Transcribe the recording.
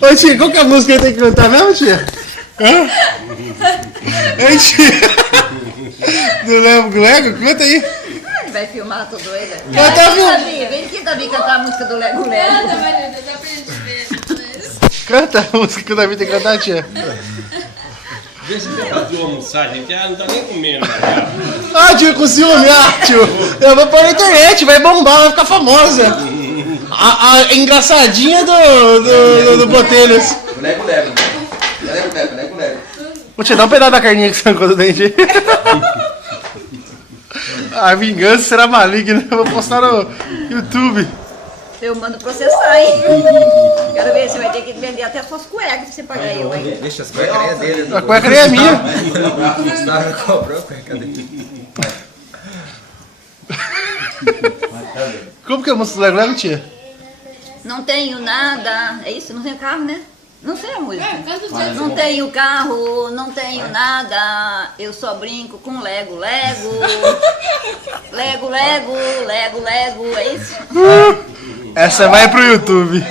Ô tia, qual que é a música que tem que cantar mesmo, tia? Hã? Ei, tia. Do Lego? Canta aí. Ele vai filmar, tô doida. Vem aqui, Davi, cantar a música do Lego Lego. Canta, Maria, dá pra gente ver. Canta a música que o Davi tem que cantar, tia. Vê se tem pra tu almoçar, gente. Ah, não tá nem comendo. Ah, tio, com ciúme, tio. Eu vou pôr na internet, vai bombar, vai ficar famosa. A engraçadinha do Botelhos. Lego. Vou te dar um pedaço da carninha que você arrancou do dente aí. A vingança será maligna. Eu vou postar no YouTube. Eu mando processar, hein? Quero ver se vai ter que vender até as suas cuecas pra você pagar eu, hein? Deixa as cuecas nem é dele. A cueca nem é minha. Não cobrou a cueca dele. Como que é a música do Lego Lego, tia? Não tenho nada. É isso? Não tenho carro, né? Não sei a música. Canta o dia. Não tenho carro, não tenho nada. Eu só brinco com Lego Lego. Lego Lego, Lego Lego. É isso? Essa vai pro YouTube.